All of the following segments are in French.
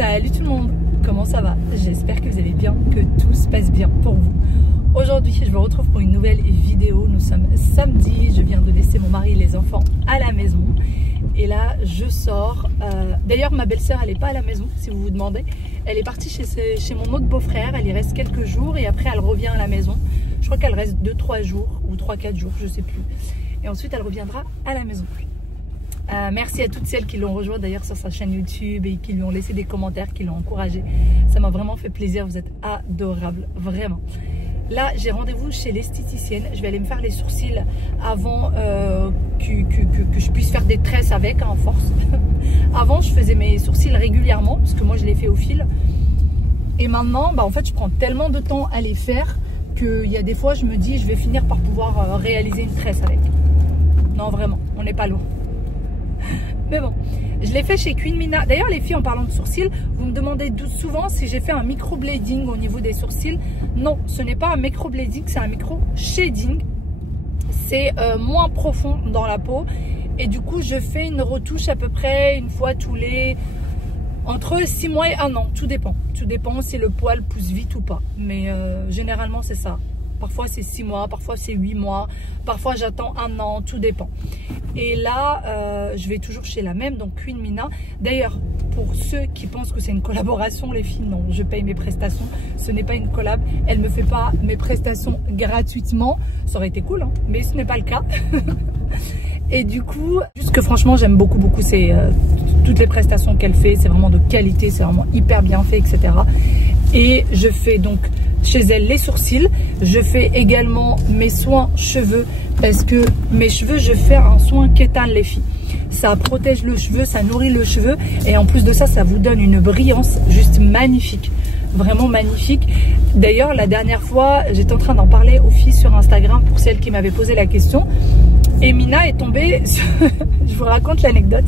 Salut tout le monde, comment ça va? J'espère que vous allez bien, que tout se passe bien pour vous. Aujourd'hui, je vous retrouve pour une nouvelle vidéo. Nous sommes samedi, je viens de laisser mon mari et les enfants à la maison. Et là, je sors. D'ailleurs, ma belle-sœur, elle n'est pas à la maison, si vous vous demandez. Elle est partie chez mon autre beau-frère, elle y reste quelques jours et après, elle revient à la maison. Je crois qu'elle reste 2-3 jours ou 3-4 jours, je ne sais plus. Et ensuite, elle reviendra à la maison. Merci à toutes celles qui l'ont rejoint d'ailleurs sur sa chaîne YouTube et qui lui ont laissé des commentaires, qui l'ont encouragé. Ça m'a vraiment fait plaisir, vous êtes adorables, vraiment. Là, j'ai rendez-vous chez l'esthéticienne. Je vais aller me faire les sourcils avant que je puisse faire des tresses avec, en force. Avant, je faisais mes sourcils régulièrement, parce que moi, je les fais au fil. Et maintenant, en fait, je prends tellement de temps à les faire qu'il y a des fois, je me dis, je vais finir par pouvoir réaliser une tresse avec. Non, vraiment, on n'est pas loin. Mais bon, je l'ai fait chez Queen Mina. D'ailleurs, les filles, en parlant de sourcils, vous me demandez souvent si j'ai fait un microblading au niveau des sourcils. Non, ce n'est pas un microblading, c'est un micro-shading. C'est moins profond dans la peau. Et du coup, je fais une retouche à peu près une fois tous les... entre 6 mois et 1 an. Tout dépend. Tout dépend si le poil pousse vite ou pas. Mais généralement, c'est ça. Parfois c'est 6 mois, parfois c'est 8 mois, parfois j'attends 1 an, tout dépend. Et là, je vais toujours chez la même, donc Queen Mina. D'ailleurs, pour ceux qui pensent que c'est une collaboration, les filles, non, je paye mes prestations. Ce n'est pas une collab, elle ne me fait pas mes prestations gratuitement. Ça aurait été cool, hein, mais ce n'est pas le cas. Et du coup, juste que franchement, j'aime beaucoup toutes les prestations qu'elle fait. C'est vraiment de qualité, c'est vraiment hyper bien fait, etc. Et je fais donc chez elle les sourcils. Je fais également mes soins cheveux parce que mes cheveux, je fais un soin kétan, les filles. Ça protège le cheveu, ça nourrit le cheveu et en plus de ça, ça vous donne une brillance juste magnifique. Vraiment magnifique. D'ailleurs, la dernière fois, j'étais en train d'en parler aux filles sur Instagram pour celles qui m'avaient posé la question. Et Mina est tombée sur... je vous raconte l'anecdote.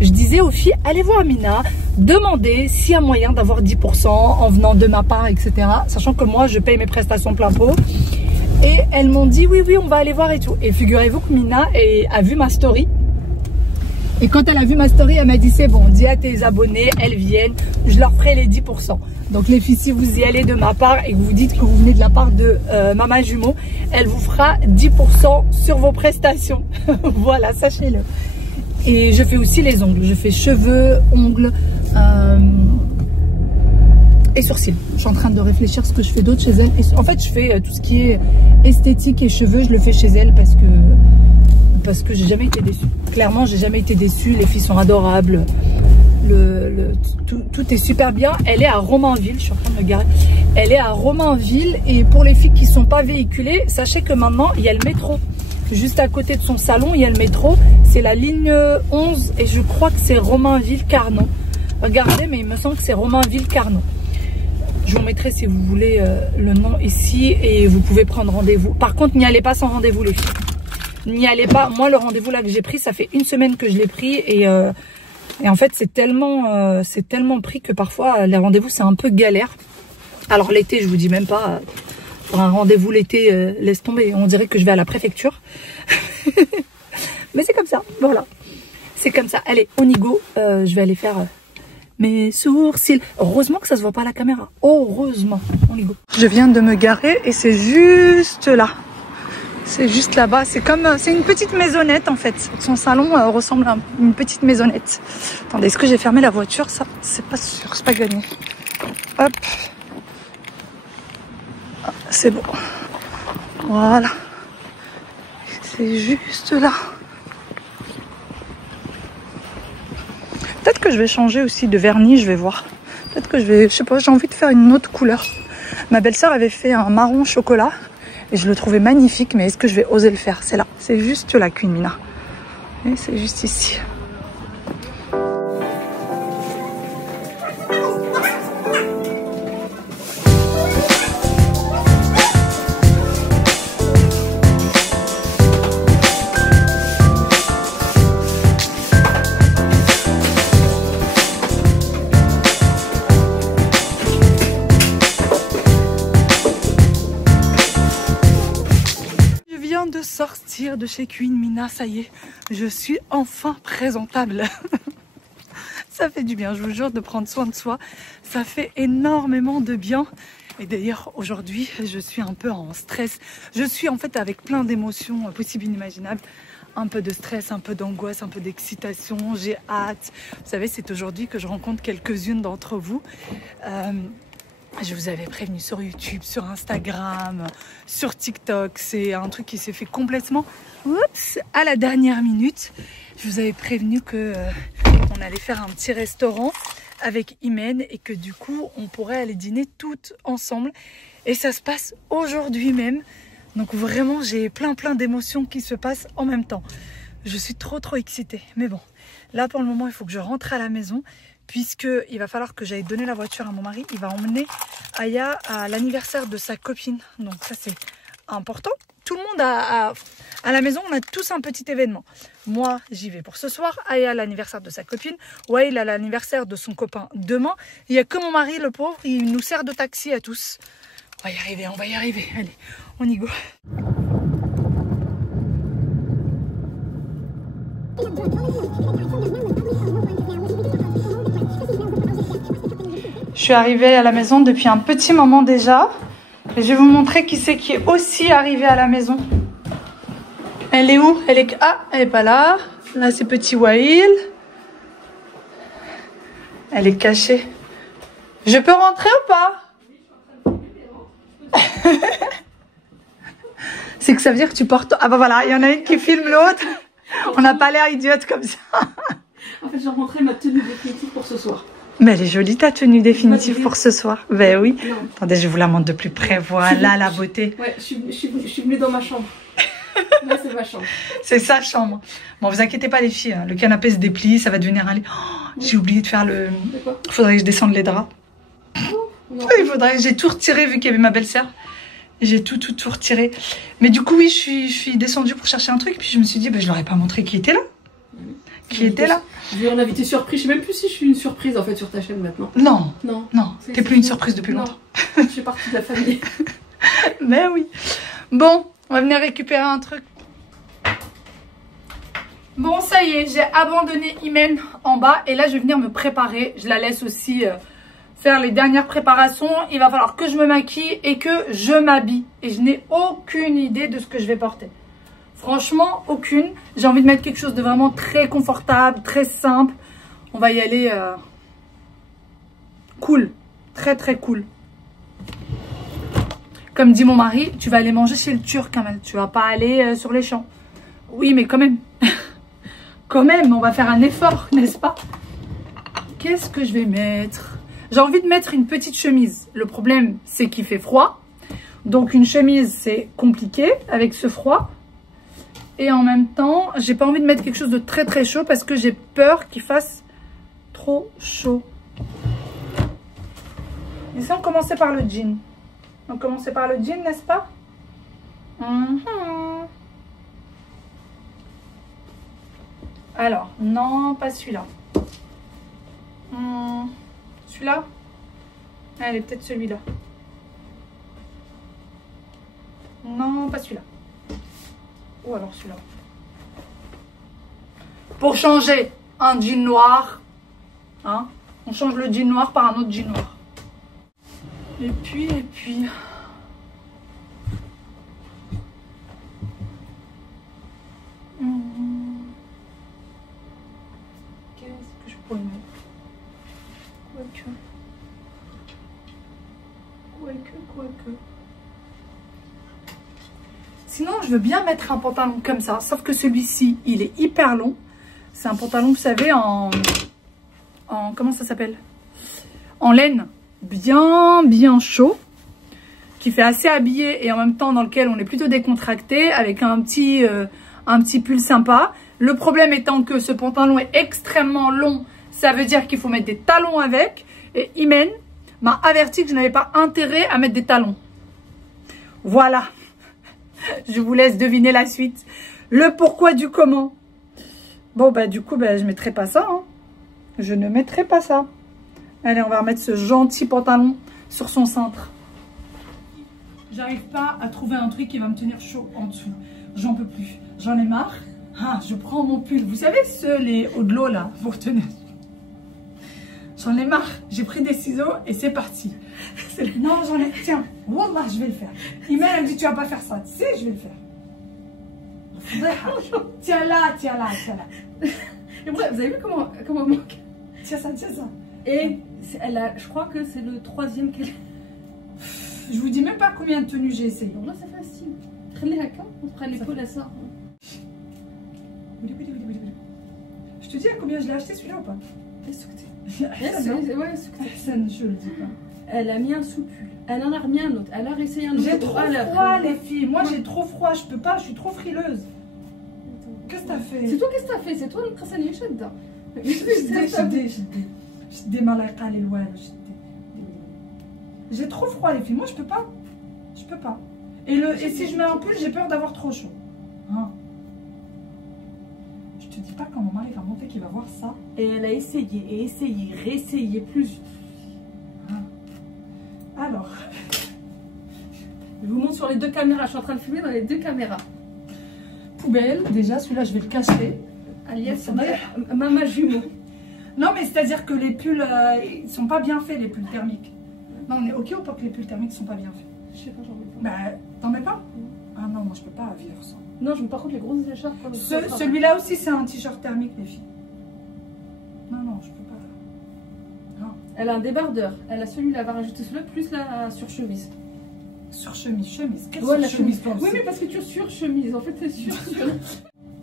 Je disais aux filles, allez voir Mina, demandez s'il y a moyen d'avoir 10% en venant de ma part, etc. Sachant que moi, je paye mes prestations plein pot. Et elles m'ont dit, oui, on va aller voir et tout. Et figurez-vous que Mina a vu ma story. Et quand elle a vu ma story, elle m'a dit, c'est bon, dis à tes abonnés, elles viennent, je leur ferai les 10%. Donc les filles, si vous y allez de ma part et que vous dites que vous venez de la part de Maman Jumeau, elle vous fera 10% sur vos prestations. Voilà, sachez-le. Et je fais aussi les ongles. Je fais cheveux, ongles et sourcils. Je suis en train de réfléchir ce que je fais d'autre chez elle. Et en fait, je fais tout ce qui est esthétique et cheveux. Je le fais chez elle parce que j'ai jamais été déçue. Clairement, j'ai jamais été déçue. Les filles sont adorables. Tout est super bien. Elle est à Romainville. Je suis en train de me garer. Elle est à Romainville. Et pour les filles qui ne sont pas véhiculées, sachez que maintenant, il y a le métro. Juste à côté de son salon, il y a le métro. C'est la ligne 11 et je crois que c'est Romainville-Carnot. Regardez, mais il me semble que c'est Romainville-Carnot. Je vous mettrai si vous voulez le nom ici et vous pouvez prendre rendez-vous. Par contre, n'y allez pas sans rendez-vous, les filles. N'y allez pas. Moi, le rendez-vous là que j'ai pris, ça fait 1 semaine que je l'ai pris et en fait, c'est tellement pris que parfois, les rendez-vous, c'est un peu galère. Alors l'été, je vous dis même pas... pour un rendez-vous l'été, laisse tomber. On dirait que je vais à la préfecture. Mais c'est comme ça, voilà. C'est comme ça. Allez, on y go. Je vais aller faire mes sourcils. Heureusement que ça se voit pas à la caméra. Heureusement. On y go. Je viens de me garer et c'est juste là. C'est juste là-bas. C'est une petite maisonnette en fait. Son salon ressemble à une petite maisonnette. Attendez, est-ce que j'ai fermé la voiture? Ça, c'est pas sûr. C'est pas gagné. Hop. C'est bon. Voilà. C'est juste là. Peut-être que je vais changer aussi de vernis, je vais voir. Peut-être que je sais pas, j'ai envie de faire une autre couleur. Ma belle-sœur avait fait un marron chocolat et je le trouvais magnifique, mais est-ce que je vais oser le faire? C'est là. C'est juste là, Queen Mina. Et c'est juste ici. De sortir de chez Queen Mina, ça y est, je suis enfin présentable. Ça fait du bien, je vous jure, de prendre soin de soi. Ça fait énormément de bien. Et d'ailleurs, aujourd'hui, je suis un peu en stress. Je suis en fait avec plein d'émotions possibles et inimaginables. Un peu de stress, un peu d'angoisse, un peu d'excitation. J'ai hâte. Vous savez, c'est aujourd'hui que je rencontre quelques-unes d'entre vous. Je vous avais prévenu sur YouTube, sur Instagram, sur TikTok. C'est un truc qui s'est fait complètement à la dernière minute. Je vous avais prévenu que on allait faire un petit restaurant avec Imen et que du coup, on pourrait aller dîner toutes ensemble. Et ça se passe aujourd'hui même. Donc vraiment, j'ai plein d'émotions qui se passent en même temps. Je suis trop excitée. Mais bon, là pour le moment, il faut que je rentre à la maison. Puisqu'il va falloir que j'aille donner la voiture à mon mari. Il va emmener Aya à l'anniversaire de sa copine. Donc ça, c'est important. Tout le monde à la maison, on a tous un petit événement. Moi, j'y vais pour ce soir. Aya à l'anniversaire de sa copine. Wael à l'anniversaire de son copain demain. Il n'y a que mon mari, le pauvre. Il nous sert de taxi à tous. On va y arriver, on va y arriver. Allez, on y go. Je suis arrivée à la maison depuis un petit moment déjà. Et je vais vous montrer qui c'est qui est aussi arrivé à la maison. Elle est où? Elle est... Ah, elle est pas là. Là, c'est petit Wael. Elle est cachée. Je peux rentrer ou pas? C'est que ça veut dire que tu portes... Ah bah voilà, il y en a une qui filme l'autre. On n'a pas l'air idiote comme ça. En fait, j'ai rencontré ma tenue définitive pour ce soir. Mais elle est jolie ta tenue définitive pour ce soir. Ben oui. Non. Attendez, je vous la montre de plus près. Voilà la beauté. Ouais, je suis venue dans ma chambre. Là, c'est ma chambre. C'est sa chambre. Bon, vous inquiétez pas les filles. Le canapé se déplie, ça va devenir un lit. Oh, j'ai oublié de faire le... Il faudrait que je descende les draps. Oh, il faudrait... J'ai tout retiré vu qu'il y avait ma belle-sœur. J'ai tout retiré. Mais du coup, oui, je suis descendue pour chercher un truc. Puis je me suis dit, ben, je leur ai pas montré qui était là. Qui était là. Je vais en inviter surprise. Je sais même plus si je suis une surprise en fait sur ta chaîne maintenant. Non. T'es plus une surprise depuis longtemps. Je fais partie de la famille. Mais oui. Bon, on va venir récupérer un truc. Bon, ça y est, j'ai abandonné Imen en bas. Et là, je vais venir me préparer. Je la laisse aussi faire les dernières préparations. Il va falloir que je me maquille et que je m'habille. Et je n'ai aucune idée de ce que je vais porter. Franchement, aucune. J'ai envie de mettre quelque chose de vraiment très confortable, très simple. On va y aller cool. Très cool. Comme dit mon mari, tu vas aller manger chez le Turc, Amel. Tu vas pas aller sur les champs. Oui, mais quand même. Quand même, on va faire un effort, n'est-ce pas? Qu'est-ce que je vais mettre? J'ai envie de mettre une petite chemise. Le problème, c'est qu'il fait froid. Donc, une chemise, c'est compliqué avec ce froid. Et en même temps, j'ai pas envie de mettre quelque chose de très chaud parce que j'ai peur qu'il fasse trop chaud. Et si on commençait par le jean? On commençait par le jean, n'est-ce pas? Alors, non, pas celui-là. Celui-là? Allez, peut-être celui-là. Non, pas celui-là. Ou alors celui-là. Pour changer un jean noir, hein, on change le jean noir par un autre jean noir. Et puis... Qu'est-ce que je pourrais mettre? Quoique. Sinon, je veux bien mettre un pantalon comme ça. Sauf que celui-ci, il est hyper long. C'est un pantalon, vous savez, en comment ça s'appelle? En laine. Bien chaud. Qui fait assez habillé et en même temps dans lequel on est plutôt décontracté. Avec un petit pull sympa. Le problème étant que ce pantalon est extrêmement long. Ça veut dire qu'il faut mettre des talons avec. Et Imen m'a averti que je n'avais pas intérêt à mettre des talons. Voilà. Je vous laisse deviner la suite. Le pourquoi du comment. Bon, bah du coup, bah, je ne mettrai pas ça. Hein. Je ne mettrai pas ça. Allez, on va remettre ce gentil pantalon sur son cintre. J'arrive pas à trouver un truc qui va me tenir chaud en dessous. J'en peux plus. J'en ai marre. Ah, je prends mon pull. Vous savez, les hauts de l'eau là, pour tenir. J'en ai marre. J'ai pris des ciseaux et c'est parti. Non, j'en ai... Tiens, Wallah, je vais le faire. Imen, elle me dit, tu vas pas faire ça. Tu sais, je vais le faire. Tiens là, tiens là, tiens là. Et bref, vous avez vu comment elle manque? Tiens ça, tiens ça. Et elle a, je crois que c'est le 3e qu'elle... Je vous dis même pas combien de tenues j'ai essayé. Donc là, c'est facile. On prend l'épaule à ça. Je te dis à combien je l'ai acheté celui-là ou pas? Ouais, je le dis pas. Elle a mis un sous-pull. Elle en a remis un autre. Elle a réessayé un autre. J'ai trop froid, les filles. Moi, j'ai trop froid. Je peux pas. Je suis trop frileuse. Qu'est-ce que t'as fait? C'est toi, qu'est-ce que t'as fait? C'est toi le Krasani Chedda. J'ai trop froid, les filles. Moi, je peux pas. Je peux pas. Et si je mets un pull, j'ai peur d'avoir trop chaud. Hein? Je te dis pas quand mon mari va monter qu'il va voir ça. Et elle a essayé et essayé, réessayé plus. Alors, je vous montre sur les 2 caméras. Je suis en train de filmer dans les 2 caméras. Poubelle, déjà, celui-là, je vais le cacher. Alias, maman jumeau. Non, mais c'est-à-dire que les pulls, ils sont pas bien faits, les pulls thermiques. Non, on est ok ou pas que les pulls thermiques sont pas bien faits? Je sais pas, j'en veux pas. Bah, t'en mets pas? Ah non, moi, je peux pas vivre sans. Non, je mets par contre les grosses écharpes. Celui-là aussi, c'est un t-shirt thermique, les filles. Non, non, je peux pas. Non. Elle a un débardeur. Elle a celui-là, elle va rajouter celui-là, plus la surchemise. Surchemise, chemise. Quelle ouais, surchemise la chemise. Oui, mais parce que tu surchemise. En fait, c'est sur.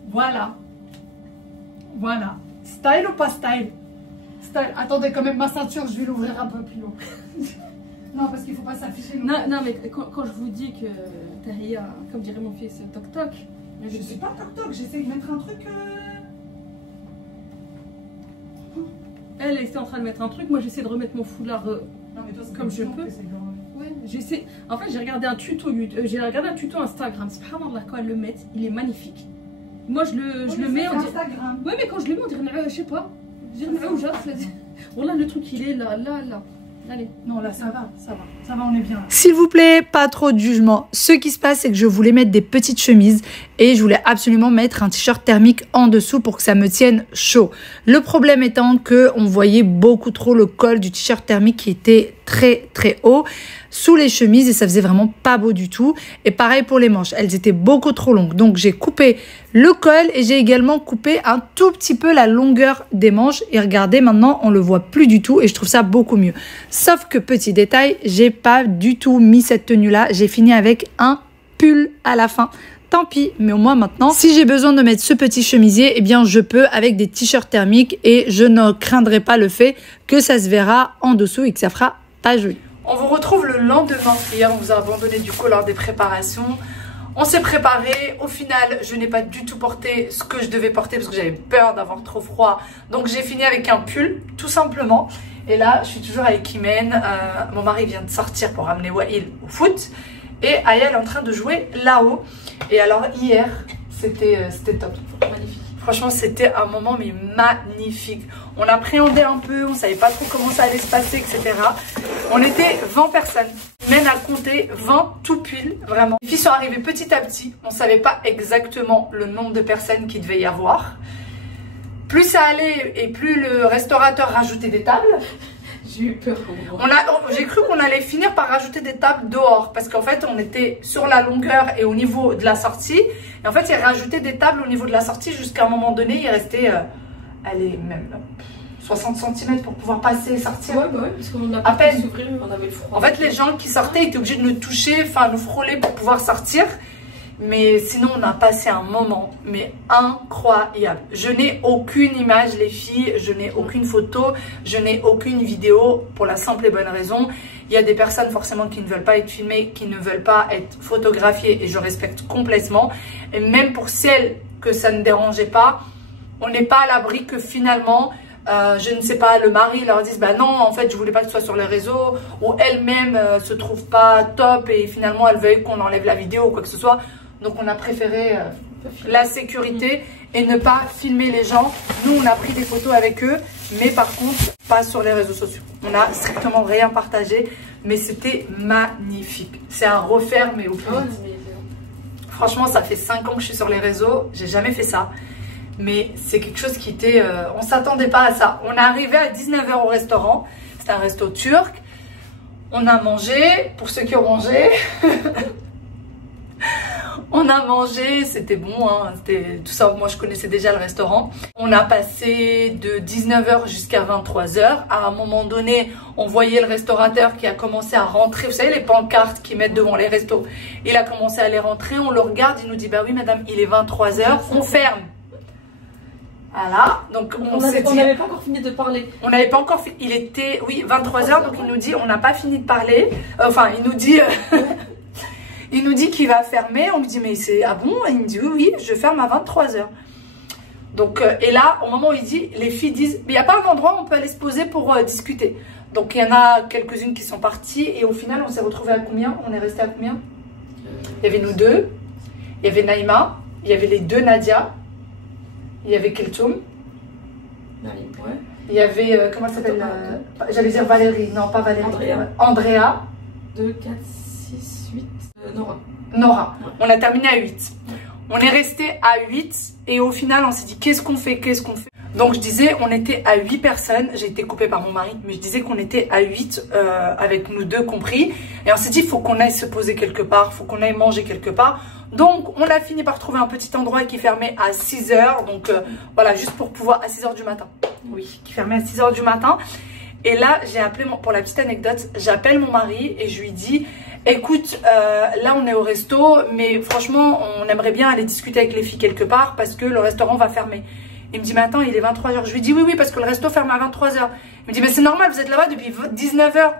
Voilà. Voilà. Style ou pas style? Style. Attendez, quand même, ma ceinture, je vais l'ouvrir un peu plus long. Non, parce qu'il faut pas s'afficher. Non, mais quand je vous dis que Tahia, comme dirait mon fils, toc toc. Je sais pas toc toc, j'essaie de mettre un truc. Elle était en train de mettre un truc, moi j'essaie de remettre mon foulard non, mais toi, comme je peux. Ouais, j'essaie. En fait, j'ai regardé un tuto YouTube, j'ai regardé un tuto Instagram. Subhanallah, quand elle le met, il est magnifique. Moi je le mets en Instagram. Ouais, mais quand je le mets, on dirait, je sais pas. Je dirais, voilà, le truc il est là. Allez. Non, là, ça va, on est bien. S'il vous plaît, pas trop de jugement. Ce qui se passe, c'est que je voulais mettre des petites chemises et je voulais absolument mettre un t-shirt thermique en dessous pour que ça me tienne chaud. Le problème étant que on voyait beaucoup trop le col du t-shirt thermique qui était très très haut sous les chemises et ça faisait vraiment pas beau du tout. Et pareil pour les manches, elles étaient beaucoup trop longues. Donc j'ai coupé le col et j'ai également coupé un tout petit peu la longueur des manches. Et regardez, maintenant on le voit plus du tout et je trouve ça beaucoup mieux. Sauf que petit détail, j'ai pas du tout mis cette tenue là. J'ai fini avec un pull à la fin. Tant pis, mais au moins maintenant, si j'ai besoin de mettre ce petit chemisier, eh bien je peux avec des t-shirts thermiques et je ne craindrai pas le fait que ça se verra en dessous et que ça fera pas joli. On vous retrouve le lendemain. Hier, on vous a abandonné du coup lors des préparations. On s'est préparé. Au final, je n'ai pas du tout porté ce que je devais porter parce que j'avais peur d'avoir trop froid. Donc, j'ai fini avec un pull, tout simplement. Et là, je suis toujours avec Imen. Mon mari vient de sortir pour ramener Wail au foot. Et Aya est en train de jouer là-haut. Et alors, hier, c'était top. Magnifique. Franchement, c'était un moment mais magnifique. On appréhendait un peu, on savait pas trop comment ça allait se passer, etc. On était 20 personnes. Mène à compter 20 tout pile, vraiment. Les filles sont arrivées petit à petit. On savait pas exactement le nombre de personnes qu'il devait y avoir. Plus ça allait et plus le restaurateur rajoutait des tables. J'ai eu peur. J'ai cru qu'on allait finir par rajouter des tables dehors parce qu'en fait on était sur la longueur et au niveau de la sortie. Et en fait il rajoutait des tables au niveau de la sortie jusqu'à un moment donné il restait allez, même 60 cm pour pouvoir passer et sortir. Ouais, bah ouais, parce qu'on a à peine. On avait le froid. En fait les gens qui sortaient étaient obligés de nous toucher, enfin nous frôler pour pouvoir sortir. Mais sinon, on a passé un moment, mais incroyable. Je n'ai aucune image, les filles, je n'ai aucune photo, je n'ai aucune vidéo, pour la simple et bonne raison. Il y a des personnes forcément qui ne veulent pas être filmées, qui ne veulent pas être photographiées, et je respecte complètement. Et même pour celles que ça ne dérangeait pas, on n'est pas à l'abri que finalement... je ne sais pas, le mari leur dise bah non en fait je voulais pas que ce soit sur les réseaux, ou elle-même se trouve pas top et finalement elle veuille qu'on enlève la vidéo ou quoi que ce soit. Donc on a préféré la sécurité et ne pas filmer les gens. Nous on a pris des photos avec eux, mais par contre pas sur les réseaux sociaux. On a strictement rien partagé, mais c'était magnifique. C'est à refaire mais au plus vite. Franchement ça fait 5 ans que je suis sur les réseaux, j'ai jamais fait ça. Mais c'est quelque chose qui était... on s'attendait pas à ça. On est arrivé à 19 h au restaurant. C'était un resto turc. On a mangé, pour ceux qui ont mangé. On a mangé, c'était bon, hein, c'était tout ça. Moi, je connaissais déjà le restaurant. On a passé de 19 h jusqu'à 23 h. À un moment donné, on voyait le restaurateur qui a commencé à rentrer. Vous savez, les pancartes qu'ils mettent devant les restos. Il a commencé à les rentrer. On le regarde, il nous dit, bah oui, madame, il est 23 h, on ferme. Voilà, donc on s'est dit... On n'avait pas encore fini de parler. On n'avait pas encore fini, il était, oui, 23 h, donc il nous dit, on n'a pas fini de parler. Enfin, il nous dit... Il nous dit qu'il va fermer. On lui dit, mais c'est... Ah bon? Il me dit, oui, je ferme à 23 h. Donc, et là, au moment où il dit, les filles disent, mais il n'y a pas un endroit où on peut aller se poser pour discuter. Donc, il y en a quelques-unes qui sont parties. Et au final, on s'est retrouvés à combien? On est resté à combien? Il y avait nous deux. Il y avait Naïma. Il y avait les deux Nadia. Il y avait Keltoum. Ouais. Il y avait, comment elle s'appelle? J'allais dire Valérie. Non, pas Valérie. Andrea. 2, 4, 6, 8. Nora. On a terminé à 8. On est resté à 8 et au final on s'est dit qu'est-ce qu'on fait? Donc je disais on était à 8 personnes. J'ai été coupée par mon mari, mais je disais qu'on était à 8 avec nous deux compris. Et on s'est dit il faut qu'on aille se poser quelque part, faut qu'on aille manger quelque part. Donc on a fini par trouver un petit endroit qui fermait à 6 h. Donc voilà, juste pour pouvoir à 6 h du matin. Oui, qui fermait à 6 h du matin. Et là j'ai appelé, pour la petite anecdote, j'appelle mon mari et je lui dis... Écoute, là on est au resto, mais franchement on aimerait bien aller discuter avec les filles quelque part parce que le restaurant va fermer. Il me dit mais attends, il est 23 h. Je lui dis oui parce que le resto ferme à 23 h. Il me dit mais c'est normal, vous êtes là-bas depuis 19 h.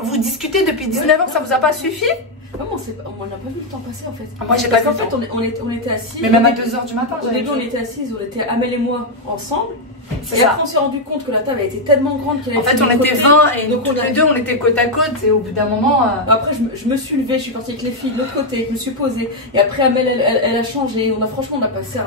Vous discutez depuis 19 h, ça vous a pas suffi? Comment on n'a pas vu le temps passer en fait. Moi j'ai pas vu le temps. En fait on était assis. Mais même à 2 h du matin. Au début on était assis, on était Amel et moi ensemble. Et ça. après on s'est rendu compte que la table a été tellement grande qu'elle en fait on était 20 et donc tous les deux on était côte à côte et au bout d'un moment... Après je me suis levée, je suis partie avec les filles de l'autre côté, je me suis posée. Et après Amel elle a changé, franchement on a passé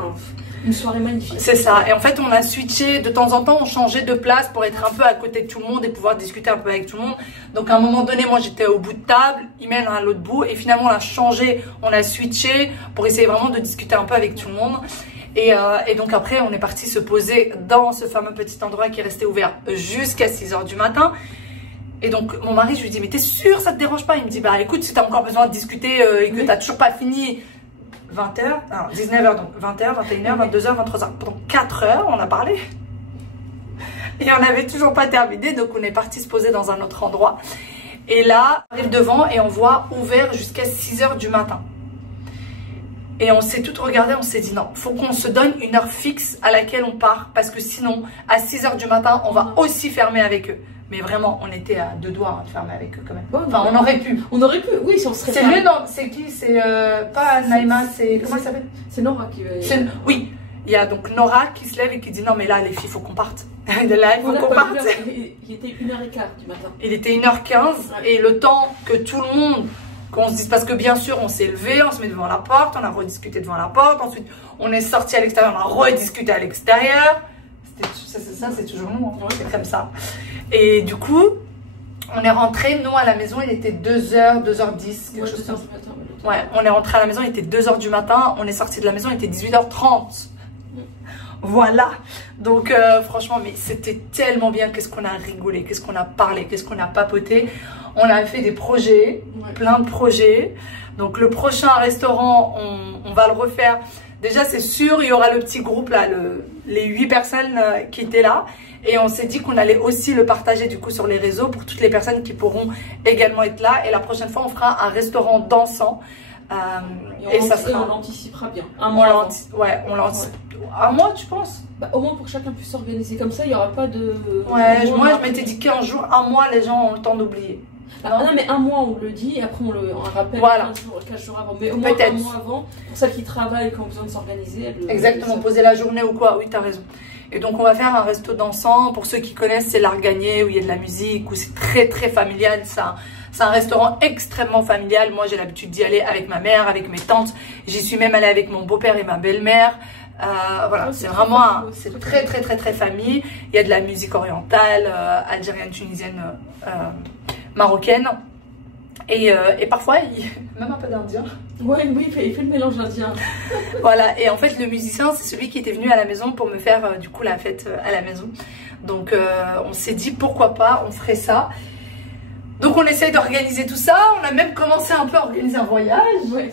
une soirée magnifique. C'est ça, et en fait on a switché, de temps en temps on changeait de place pour être un peu à côté de tout le monde et pouvoir discuter un peu avec tout le monde. Donc à un moment donné moi j'étais au bout de table, Imen à l'autre bout et finalement on a changé, on a switché pour essayer vraiment de discuter un peu avec tout le monde. Et donc après on est parti se poser dans ce fameux petit endroit qui est resté ouvert jusqu'à 6 h du matin. Et donc mon mari, je lui dis mais t'es sûr ça te dérange pas? Il me dit bah écoute si t'as encore besoin de discuter et que t'as toujours pas fini 20 h, alors 19 h donc 20 h, 21 h, 22 h, 23 h, pendant 4 h on a parlé. Et on n'avait toujours pas terminé donc on est parti se poser dans un autre endroit. Et là on arrive devant et on voit ouvert jusqu'à 6 h du matin. Et on s'est toutes regardé, on s'est dit non, faut qu'on se donne une heure fixe à laquelle on part parce que sinon, à 6 h du matin, on va aussi fermer avec eux. Mais vraiment, on était à deux doigts de fermer avec eux quand même. Enfin, on aurait pu. On aurait pu, oui, si on serait... C'est lui, non, c'est qui? C'est pas Naïma, c'est... Comment elle s'appelle? C'est Nora qui... Oui, il y a donc Nora qui se lève et qui dit non mais là les filles, il faut qu'on parte. Là, il faut qu'on parte. Il était 1h15 du matin. Il était 1h15 et le temps que tout le monde... Qu'on se dise, parce que bien sûr on s'est levé, on se met devant la porte, on a rediscuté devant la porte, ensuite on est sorti à l'extérieur, on a rediscuté à l'extérieur. Ça c'est toujours nous, hein. C'est comme ça. Et du coup, on est rentré, nous à la maison, il était 2 h, 2h10, quelque chose comme ça. Ouais, on est rentré à la maison, il était 2 h du matin, on est sorti de la maison, il était 18 h 30. Voilà, donc franchement, mais c'était tellement bien. Qu'est-ce qu'on a rigolé, qu'est-ce qu'on a parlé, qu'est-ce qu'on a papoté. On a fait des projets, plein de projets. Donc le prochain restaurant, on va le refaire. Déjà c'est sûr, il y aura le petit groupe là, les 8 personnes qui étaient là. Et on s'est dit qu'on allait aussi le partager du coup sur les réseaux pour toutes les personnes qui pourront également être là. Et la prochaine fois, on fera un restaurant dansant. Et ça sera... on l'anticipera bien. Un mois avant. Ouais, on l'anticipe. Un mois, tu penses? Bah, au moins pour que chacun puisse s'organiser comme ça, il n'y aura pas de... Ouais, moi je m'étais dit 15 jours, un mois, les gens ont le temps d'oublier. Ah, non, mais un mois on le dit et après on rappelle voilà. 15 jours avant. Mais au moins un mois avant, pour celles qui travaillent et qui ont besoin de s'organiser. Exactement, poser la journée ou quoi, oui, t'as raison. Et donc on va faire un resto dansant. Pour ceux qui connaissent, c'est l'Argagné où il y a de la musique, où c'est très très familial. C'est un restaurant extrêmement familial. Moi j'ai l'habitude d'y aller avec ma mère, avec mes tantes. J'y suis même allée avec mon beau-père et ma belle-mère. Voilà, c'est vraiment c'est très très très très famille. Il y a de la musique orientale, algérienne, tunisienne, marocaine. Et parfois, même un peu d'indien. Ouais, oui, il fait le mélange indien. Voilà, et en fait, le musicien, c'est celui qui était venu à la maison pour me faire du coup la fête à la maison. Donc, on s'est dit pourquoi pas, on ferait ça. Donc, on essaye d'organiser tout ça. On a même commencé un peu à organiser un voyage. Ouais,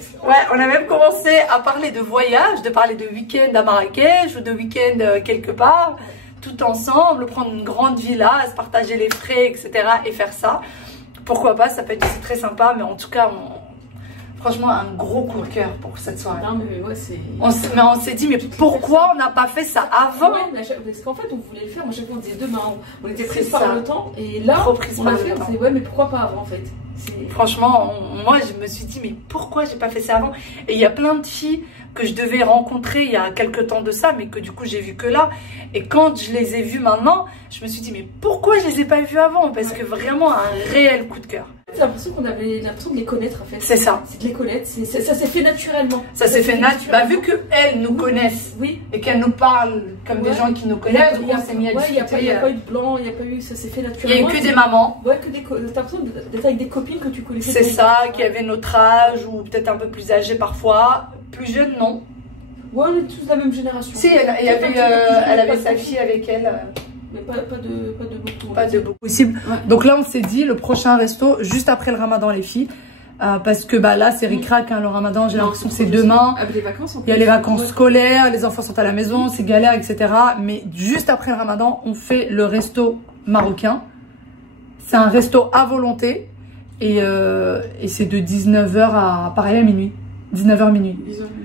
on a même commencé à parler de voyage, de parler de week-end à Marrakech ou de week-end quelque part, tout ensemble, prendre une grande villa, se partager les frais, etc. et faire ça. Pourquoi pas, ça peut être aussi très sympa, mais en tout cas, franchement, un gros coup de cœur pour cette soirée. Non, mais ouais, c'est... On s'est dit, mais pourquoi on n'a pas fait ça avant? Ouais, parce qu'en fait, on voulait le faire. Moi, chaque fois, on disait demain, on était pris par le temps. Et là, on a fait, on s'est dit, ouais, mais pourquoi pas avant, en fait? Franchement, moi, je me suis dit, mais pourquoi j'ai pas fait ça avant? Et il y a plein de filles que je devais rencontrer il y a quelques temps de ça, mais que du coup, j'ai vu que là. Et quand je les ai vues maintenant, je me suis dit, mais pourquoi je les ai pas vues avant? Parce que vraiment, un réel coup de cœur. J'ai l'impression qu'on avait l'impression de les connaître en fait. C'est ça. C'est de les connaître. Ça s'est fait naturellement. Ça s'est fait naturellement. Bah, vu qu'elles nous connaissent, oui, et qu'elles nous parlent comme des gens qui nous connaissent, on s'est mis à discuter. Il n'y a pas eu de blanc, il n'y a pas eu. Ça s'est fait naturellement. Il n'y a eu que des mamans. Ouais, que des. T'as l'impression d'être avec des copines que tu connaissais. C'est ça, qui avaient notre âge ou peut-être un peu plus âgées parfois. Plus jeunes, non. Ouais, on est tous de la même génération. Si, elle avait sa fille avec elle. Mais pas de beaucoup. Pas de beaucoup possible. Ouais. Donc là, on s'est dit, le prochain resto, juste après le ramadan, les filles. Parce que bah, là, c'est ric-rac, hein, le ramadan, j'ai l'impression que c'est demain. Avec les vacances, il y a les vacances scolaires, les enfants sont à la maison, c'est galère, etc. Mais juste après le ramadan, on fait le resto marocain. C'est un resto à volonté. Et c'est de 19h à pareil à minuit. 19h minuit.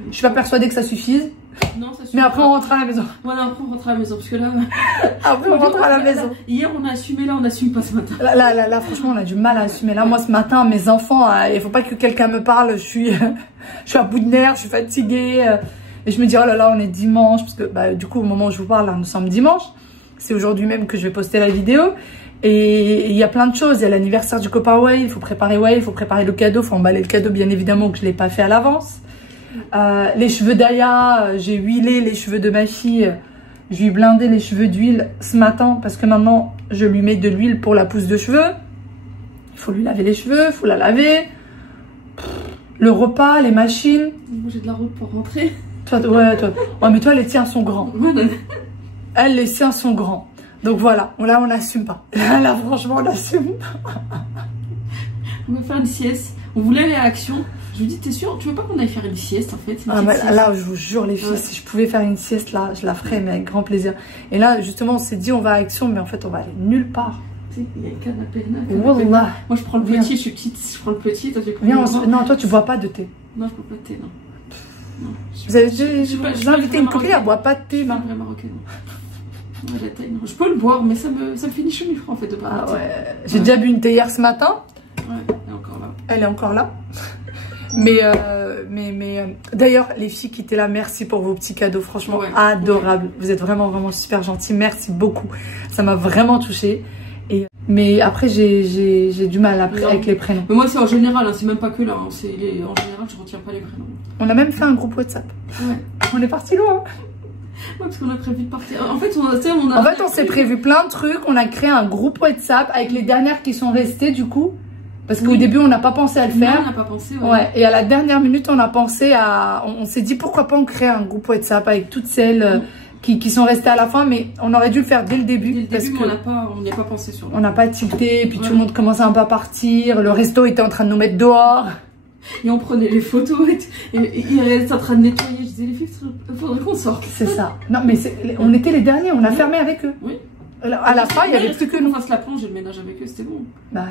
Je suis pas persuadée que ça suffise. Non, ça suffit. Mais après on rentre à la maison. Voilà, après on rentre à la maison. Parce que là. Après on rentre à la maison. Hier on a assumé, là on n'assume pas ce matin. Là, franchement, on a du mal à assumer. Là, moi ce matin, mes enfants, il faut pas que quelqu'un me parle. Je suis à bout de nerfs, je suis fatiguée. Et je me dis, oh là là, on est dimanche. Parce que bah, du coup, au moment où je vous parle, là, nous sommes dimanche. C'est aujourd'hui même que je vais poster la vidéo. Et il y a plein de choses. Il y a l'anniversaire du copain Way, il faut préparer Way, il faut préparer le cadeau, il faut emballer le cadeau, bien évidemment que je ne l'ai pas fait à l'avance. Les cheveux d'Aya, j'ai huilé les cheveux de ma fille, je lui ai blindé les cheveux d'huile ce matin parce que maintenant je lui mets de l'huile pour la pousse de cheveux. Il faut lui laver les cheveux, il faut la laver. Le repas, les machines. Moi j'ai de la route pour rentrer. Toi. Ouais, mais toi les tiens sont grands. Elle, les siens sont grands. Donc voilà, là on n'assume pas. Là franchement on n'assume pas. On va faire une sieste. On voulait aller à Action. Je lui dis, t'es sûr, tu veux pas qu'on aille faire une sieste en fait? Là je vous jure les filles, si je pouvais faire une sieste là, je la ferais mais avec grand plaisir. Et là justement on s'est dit on va à Action mais en fait on va aller nulle part. Il y a un canapé là. Moi je prends le petit, je suis petite, je prends le petit. Toi, non, toi tu bois pas de thé. Non, je bois pas de thé, non. Vous avez j'ai invité une copine, elle boit pas de thé. Je suis pas vraie marocaine. La taille, non. Je peux le boire, mais ça me finit chaud en fait de boire. Ah ouais. J'ai déjà bu une thé hier ce matin. Ouais, elle est encore là. Elle est encore là. Mais d'ailleurs, les filles qui étaient là, merci pour vos petits cadeaux. Franchement, adorables. Ouais. Vous êtes vraiment super gentils. Merci beaucoup. Ça m'a vraiment touchée. Mais après, j'ai du mal avec les prénoms. Mais moi, c'est en général. Hein, c'est même pas que là. Hein, en général, je retiens pas les prénoms. On a même fait un groupe WhatsApp. Ouais. On est parti loin. Ouais, parce qu'on a prévu de partir. En fait, on s'est prévu plein de trucs. On a créé un groupe WhatsApp avec les dernières qui sont restées du coup. Parce qu'au début, on n'a pas pensé à le faire. Non, on n'a pas pensé, ouais. Et à la dernière minute, on a pensé à... On s'est dit, pourquoi pas on crée un groupe WhatsApp avec toutes celles qui sont restées à la fin. Mais on aurait dû le faire dès le début. Dès le début, on n'y a pas pensé sur. On n'a pas tilté. Puis tout le monde commençait un peu à partir. Le resto était en train de nous mettre dehors. Et on prenait les photos et il était en train de nettoyer. Je disais, les filles, il faudrait qu'on sorte. C'est ça. Non, mais on était les derniers. On a fermé avec eux. Oui. À la fin, il n'y avait plus que nous. On fasse la plonge et le ménage avec eux, c'était bon. Bah,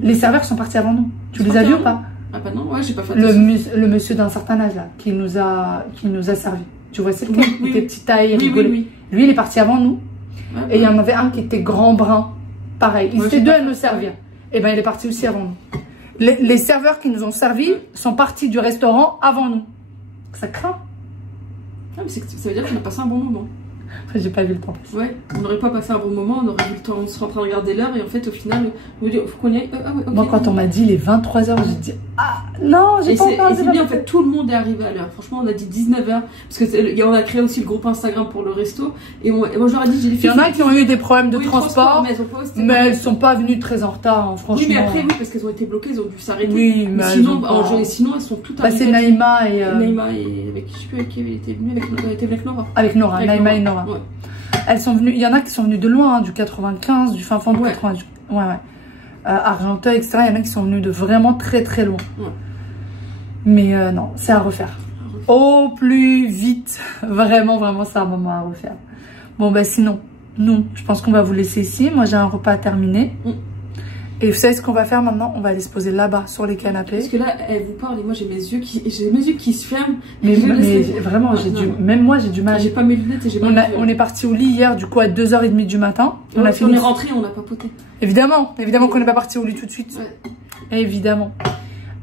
les serveurs sont partis avant nous. Tu les as vus ou pas? Ah bah non, ouais, j'ai pas fait le monsieur d'un certain âge là, qui nous a servi. Tu vois, c'est lequel qui était petite taille, rigolé. Lui, il est parti avant nous. Et il y en avait un qui était grand brun. Pareil, ils étaient deux à nous servir. Et ben il est parti aussi avant nous. Les serveurs qui nous ont servi sont partis du restaurant avant nous. Ça craint. Ah, mais ça veut dire qu'on a passé un bon moment. Après, j'ai pas vu le temps passer. Ouais, on n'aurait pas passé un bon moment, on aurait vu le temps, on serait en train de regarder l'heure et en fait, au final, on me dit, faut qu'on y aille. Ah ouais, ok. Moi, quand on m'a dit les 23h, j'ai dit ah non, j'ai pas encore. Et c'est bien, en fait, tout le monde est arrivé à l'heure. Franchement, on a dit 19h parce que on a créé aussi le groupe Instagram pour le resto et moi, je leur ai dit, j'ai des filles. Il y en a qui ont eu des problèmes de transport, mais elles sont pas venues très en retard, hein, franchement. Oui, mais après, oui, parce qu'elles ont été bloquées, elles ont dû s'arrêter. Oui, mais sinon, sinon, elles sont toutes arrivées. C'est Naïma et. Naïma et avec, je sais plus avec qui elle était venue, elle était avec Nora. Avec Nora, Naïma et Nora. Ouais. Elles sont venues, il y en a qui sont venues de loin, hein, du 95, du fin fond de 80, ouais. Argenteuil, etc. Il y en a qui sont venus de vraiment très très loin. Ouais. Mais non, c'est à refaire. Au plus vite. Vraiment, vraiment, c'est un moment à refaire. Bon, bah sinon, nous, je pense qu'on va vous laisser ici. Moi, j'ai un repas à terminer. Et vous savez ce qu'on va faire maintenant? On va aller se poser là-bas sur les canapés. Parce que là, elle vous parle et moi j'ai mes yeux qui se ferment. Mais vraiment, même moi j'ai du mal. J'ai pas mes lunettes et j'ai mal. On est parti au lit hier, du coup à 2h30 du matin. On est rentré, on a papoté. Évidemment qu'on n'est pas parti au lit tout de suite. Ouais. Évidemment.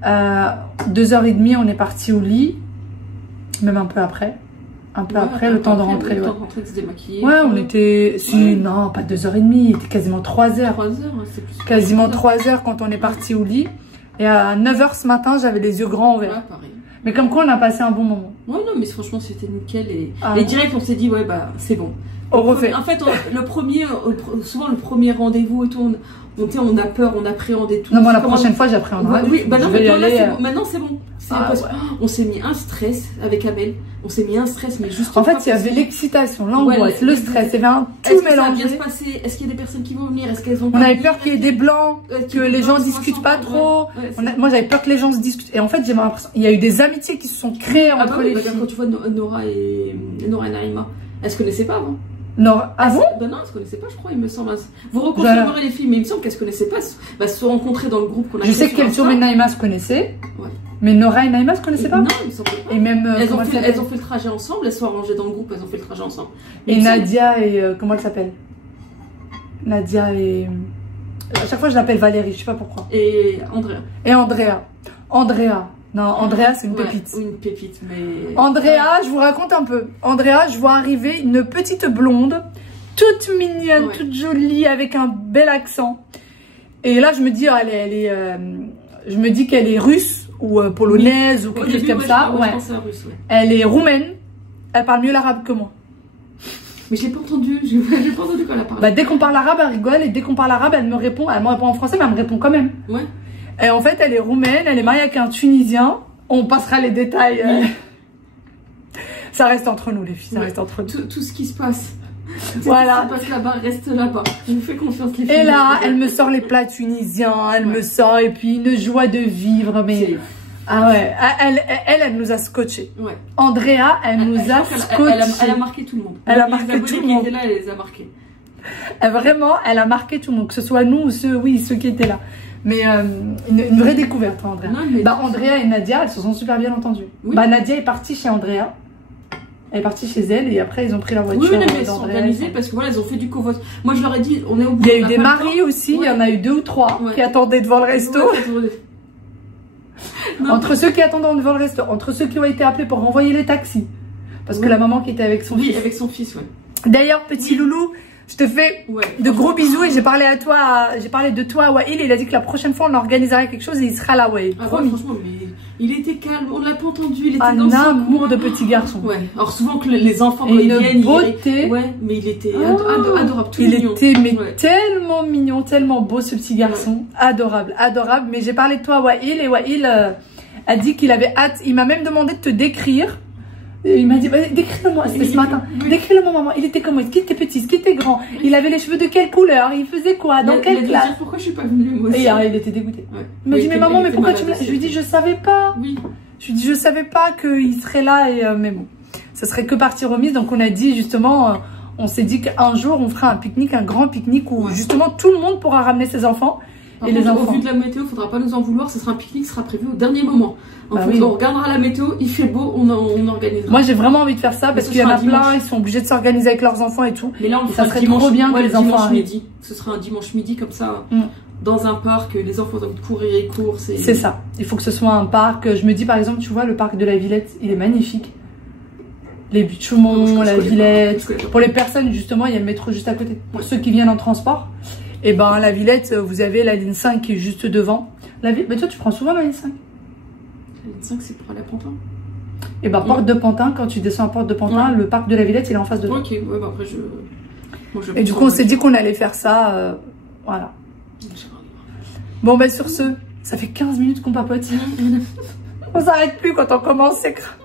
2h30, on est parti au lit. Même un peu après. Le temps de rentrer. Le temps de rentrer, de se démaquiller. Ouais, on était. Si, non, pas 2h30, il était quasiment 3h. 3h, c'est plus. Quasiment 3h quand on est parti au lit. Et à 9h ce matin, j'avais les yeux grands ouverts. Ouais, pareil. Mais comme quoi, on a passé un bon moment. Ouais, non, mais franchement, c'était nickel. Et direct, on s'est dit, ouais, bah, c'est bon. On refait. En fait, souvent le premier rendez-vous et tout, on a peur, on appréhende et tout. Non, moi, la prochaine fois, j'appréhenderai. Oui, bah non, maintenant, c'est bon. On s'est mis un stress avec Amel. On s'est mis un stress, mais juste. En fait, il y avait l'excitation, l'angoisse, le stress. Il y avait tout mélangé. Est-ce que ça va bien se passer? Est-ce qu'il y a des personnes qui vont venir? Est-ce qu'elles ont. On avait peur qu'il y ait des blancs, que les gens discutent pas trop. Moi, j'avais peur que les gens se discutent. Et en fait, j'ai l'impression. Il y a eu des amitiés qui se sont créées entre les filles. Quand tu vois Nora et Naïma, elles se connaissaient pas avant. Nora, ah bon? Ben non, elles se connaissaient pas, je crois, il me semble. Vous reconfirmerez les filles, mais il me semble qu'elles se connaissaient pas. Elles se sont rencontrées dans le groupe qu'on a. Je sais qu'Eltour et Naïma se connaissaient. Ouais. Mais Nora et Naïma se connaissaient pas? Non, il me semble pas. Et même. Elles ont fait le trajet ensemble, elles sont arrangées dans le groupe, elles ont fait le trajet ensemble. Et Nadia et. Comment elle s'appelle? Nadia et. À chaque fois, je l'appelle Valérie, je sais pas pourquoi. Et Andrea. Andrea. Non, Andrea, c'est une pépite. Une pépite, mais. Andrea, je vous raconte un peu. Andrea, je vois arriver une petite blonde, toute mignonne, toute jolie, avec un bel accent. Et là, je me dis, je me dis qu'elle est russe ou polonaise ou quelque chose comme ça. Ouais. Elle est roumaine. Elle parle mieux l'arabe que moi. Mais je l'ai pas entendu. J'ai pas entendu quand elle a parlé. Bah, dès qu'on parle arabe, elle rigole. Et dès qu'on parle arabe, elle me répond. Elle me répond en français, mais elle me répond quand même. Ouais. Et en fait, elle est roumaine, elle est mariée avec un Tunisien. On passera les détails. Ça reste entre nous, les filles. Ça reste entre nous. Tout ce qui se passe. Voilà. Tout ce qui se passe là-bas, reste là-bas. Je vous fais confiance, les filles. Et là, elle me sort les plats tunisiens. Elle me sort, et puis une joie de vivre. Mais. Ah ouais. Elle nous a scotché. Ouais. Andrea, elle nous a scotché. Elle a marqué tout le monde. Elle a marqué tout le monde. Qui étaient là, elle les a marqués. Vraiment, elle a marqué tout le monde. Que ce soit nous ou ceux qui étaient là. Mais une vraie découverte, Andrea. Andrea et Nadia, elles se sont super bien entendues. Oui. Nadia est partie chez Andrea. Elle est partie chez elle et après ils ont pris la voiture. Oui, mais elles sont organisées parce que voilà, elles ont fait du covoiturage. Moi je leur ai dit, on est au bout. Il y a eu des maris aussi, il y en a eu 2 ou 3 qui attendaient devant le resto. Entre ceux qui attendaient devant le resto, entre ceux qui ont été appelés pour renvoyer les taxis. Parce que la maman qui était avec son fils. Oui, avec son fils, D'ailleurs, petit loulou. Je te fais de gros bisous et j'ai parlé de toi à Wail et il a dit que la prochaine fois on organiserait quelque chose et il sera là, Wail. Promis. Franchement, mais il était calme, on l'a pas entendu, il était dans un amour de petit garçon. Ouais. Alors souvent que les enfants quand ils viennent, beauté. Mais il était adorable, tout mignon. Il était tellement mignon, tellement beau ce petit garçon, adorable. Mais j'ai parlé de toi à Wail et Wail a dit qu'il avait hâte. Il m'a même demandé de te décrire. Il m'a dit, décris-le-moi, c'était ce matin. Décris-le-moi, maman. Il était comment? Est-ce qu'il était petit? Est-ce qu'il était grand? Il avait les cheveux de quelle couleur? Il faisait quoi? Dans quelle classe? Pourquoi je suis pas venue, moi aussi? Et il était dégoûté. Il m'a dit, mais maman, mais pourquoi tu me l'as? Je lui ai dit, je savais pas. Oui. Je lui ai dit, je savais pas qu'il serait là mais bon. Ça serait que partie remise. Donc on a dit, justement, on s'est dit qu'un jour, on fera un pique-nique, un grand pique-nique où justement tout le monde pourra ramener ses enfants. Par contre, au vu de la météo, il ne faudra pas nous en vouloir. Ce sera un pique-nique, sera prévu au dernier moment. On regardera la météo, il fait beau, on organisera. Moi, j'ai vraiment envie de faire ça parce qu'il y en a plein, ils sont obligés de s'organiser avec leurs enfants et tout. Mais là, ça serait trop bien que les enfants arrivent. Midi. Ce sera un dimanche midi comme ça, dans un parc, les enfants ont envie de courir et courent. C'est ça. Il faut que ce soit un parc. Je me dis par exemple, tu vois, le parc de la Villette, il est magnifique. les Buttes-Chaumont, la Villette. Je connais pas. Pour les personnes, justement, il y a le métro juste à côté. Pour ceux qui viennent en transport, et ben la Villette, vous avez la ligne 5 qui est juste devant. Mais toi, tu prends souvent la ligne 5? La ligne 5, c'est pour aller à Pantin. Et ben, porte de Pantin, quand tu descends à porte de Pantin, le parc de la Villette, il est en face de toi. Ok, ouais, bah après, Et du coup, on s'est dit qu'on allait faire ça. Voilà. Bon, ben sur ce, ça fait 15 minutes qu'on papote. On s'arrête plus quand on commence, c'est grave.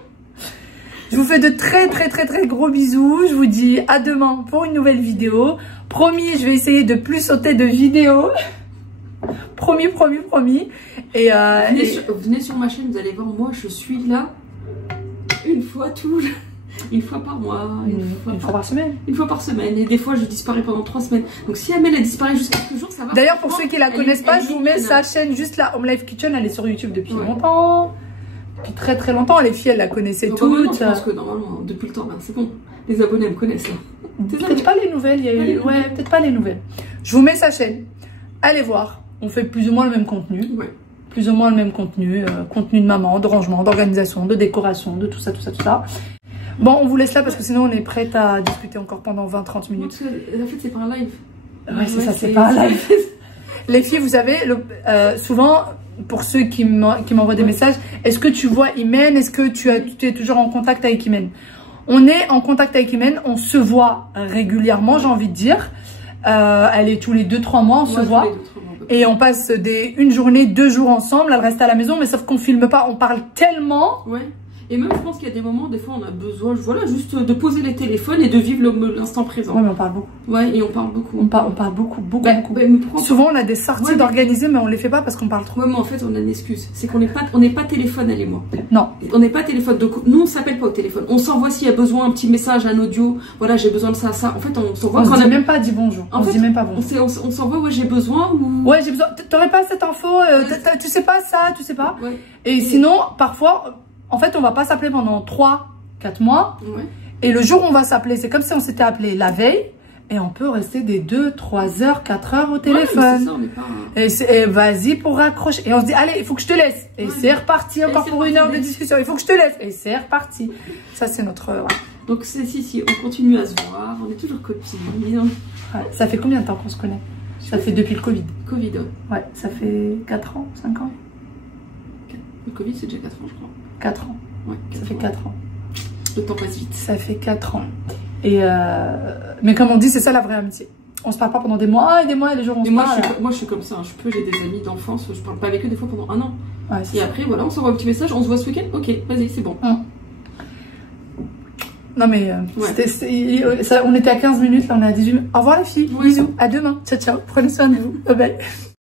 Je vous fais de très gros bisous. Je vous dis à demain pour une nouvelle vidéo. Promis, je vais essayer de plus sauter de vidéos. Promis. Et, venez sur ma chaîne, vous allez voir, moi je suis là une fois par mois, une fois par semaine. Une fois par semaine. Et des fois je disparais pendant 3 semaines. Donc si Amel elle disparaît juste quelques jours, ça va. D'ailleurs, pour ceux qui la connaissent pas, je vous mets sa chaîne juste là, Home Life Kitchen. Elle est sur YouTube depuis longtemps. Depuis très longtemps. Les filles, elles la connaissaient toutes. Normalement, je pense que normalement, depuis le temps, là, c'est bon. Les abonnés me connaissent là. Peut-être pas les nouvelles. Ouais, peut-être pas les nouvelles. Je vous mets sa chaîne. Allez voir. On fait plus ou moins le même contenu. Ouais. Plus ou moins le même contenu. Contenu de maman, de rangement, d'organisation, de décoration, de tout ça. Bon, on vous laisse là parce que sinon on est prête à discuter encore pendant 20-30 minutes. En fait, c'est pas un live. Ouais, c'est ça, c'est pas un live. Les filles, vous savez, souvent, pour ceux qui m'envoient des messages, est-ce que tu vois Imen? Est-ce que tu es toujours en contact avec Imen? On est en contact avec Imen, on se voit régulièrement, j'ai envie de dire. Elle est tous les 2-3 mois, on se voit. Et on passe une journée, 2 jours ensemble. Elle reste à la maison, mais sauf qu'on filme pas, on parle tellement. Ouais. Et même, je pense qu'il y a des moments, des fois, on a besoin, voilà, juste de poser les téléphones et de vivre l'instant présent. Ouais, mais on parle beaucoup. Ouais, et on parle beaucoup. On parle beaucoup. Souvent, on a des sorties d'organiser, mais on les fait pas parce qu'on parle trop. Ouais, mais en fait, on a une excuse. C'est qu'on n'est pas téléphone, elle et moi. Non. On n'est pas téléphone. Donc, nous, on s'appelle pas au téléphone. On s'envoie s'il y a besoin, un petit message, un audio. Voilà, j'ai besoin de ça, ça. En fait, on s'envoie quand on a même pas dit bonjour. On se dit même pas bonjour. On s'envoie, ouais, j'ai besoin ou. Ouais, j'ai besoin. T'aurais pas cette info, tu sais pas ça, tu sais pas. Ouais. Et sinon, parfois. En fait, on va pas s'appeler pendant 3-4 mois. Ouais. Et le jour où on va s'appeler, c'est comme si on s'était appelé la veille. Et on peut rester des 2-3 heures, 4 heures au téléphone. Ouais, mais c'est ça, et vas-y pour raccrocher. Et on se dit, allez, il faut que je te laisse. Et c'est reparti encore pour 1 heure de discussion. Il faut que je te laisse. Et c'est reparti. Ça, c'est notre... Donc, si, on continue à se voir. On est toujours copines. Ouais. Ça fait combien de temps qu'on se connaît? Ça fait depuis le Covid. Covid, ouais. Ouais, ça fait 4 ans, 5 ans. Le Covid, c'est déjà 4 ans, je crois. 4 ans. Ouais, ça fait 4 ans. Le temps passe vite. Ça fait 4 ans. Et mais comme on dit, c'est ça la vraie amitié. On se parle pas pendant des mois et des mois et des jours on se parle. Moi, je suis comme ça. J'ai des amis d'enfance. Je parle pas avec eux des fois pendant 1 an. Ouais, et après, voilà, on s'envoie un petit message. On se voit ce week-end. Ok, vas-y, c'est bon. Non mais on était à 15 minutes, là on est à 18 minutes. Au revoir les filles. Bisous. À demain. Ciao, ciao. Prenez soin de vous. Bye bye.